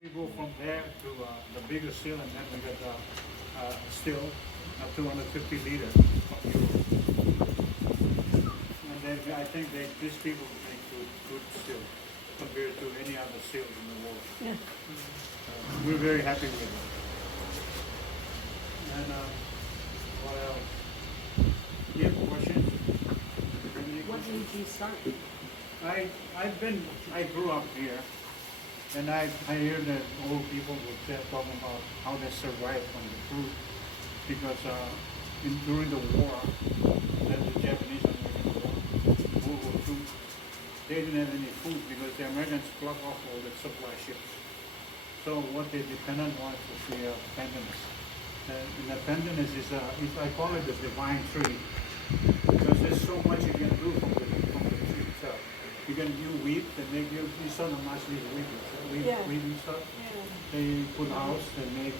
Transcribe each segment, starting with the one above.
We go from there to the bigger still, and then we get the still, 250 liters of fuel. And then I think these people make good still compared to any other stills in the world. Yeah. We're very happy with it. And what else? Do you have questions? What made you start? I grew up here, and I hear that old people would talking about how they survived from the food, because during the war, the Japanese American War, World War II, they didn't have any food because the Americans blocked off all the supply ships. So what they depended on was the Pandanus. And the Pandanus is, I call it the divine tree, because there's so much you can do from the tree itself. You can do wheat, you saw the Marshallese wheat stuff. Yeah. They put house, they make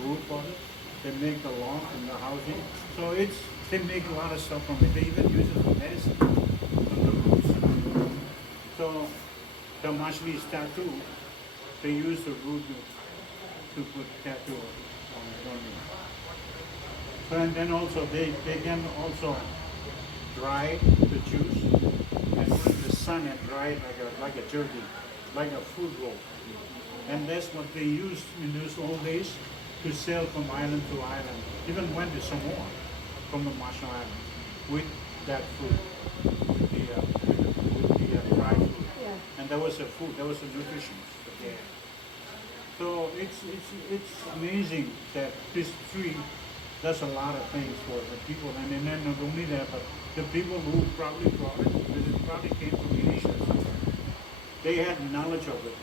roof for it, they make the lawn and the housing. So they make a lot of stuff from it. They even use it for medicine from the roots. So the Marshallese tattoo, they use the root to put tattoo on you. So, and then also they can also dry the juice and put it in the sun and dry it like a jerky, like a food roll. And that's what they used in those old days to sail from island to island. Even went to Samoa from the Marshall Islands with that food, with the dry food. Yeah. And that was the food, that was the nutrition that they had. So it's amazing that this tree does a lot of things for the people, and then not only that, but the people who probably brought it, because it probably came from Asia, they had knowledge of it.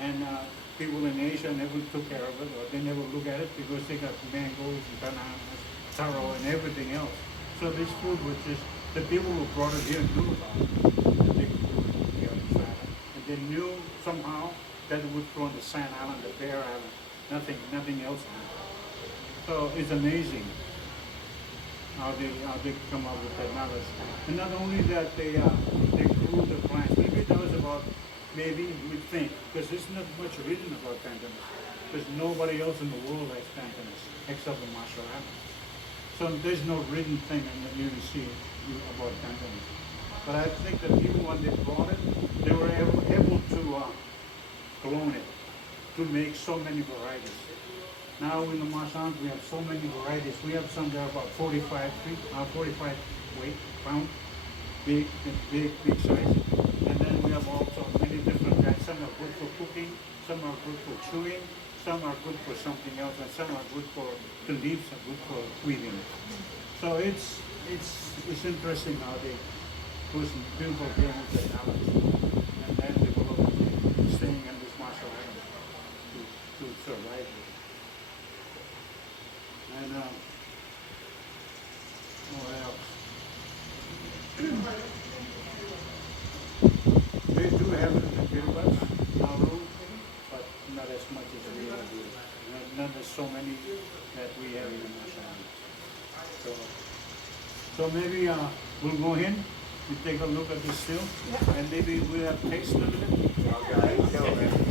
And people in Asia never took care of it, or they never look at it because they got mangoes and bananas, taro and everything else. So this food was just, the people who brought it here knew about it, the big food here on this island. And they knew somehow that it would grow on the Sand Island, the Bear Island, nothing else. So it's amazing how they come up with that knowledge. And not only that, they grew the plants. Maybe that was about, maybe we think, because there's not much written about Pandanus, because nobody else in the world has Pandanus except the Marshall Islands. So there's no written thing in the New Sea about Pandanus. But I think that even when they brought it, they were able to clone it to make so many varieties. Now in the Marshall Islands we have so many varieties. We have some that are about 45 weight, pound, big size. And then we have also many different kinds. Some are good for cooking, some are good for chewing, some are good for something else, and some are good for, the leaves are good for weaving. So it's interesting how they put some beautiful game with the knowledge, and then develop staying in this Marshall Island to survive it. And what else? They do have it in the Kiribati, Nauru, but not as much as we have here. Not as so many that we have in the Marshall Islands. So maybe we'll go in and take a look at this still, and maybe we'll have taste of it. Okay,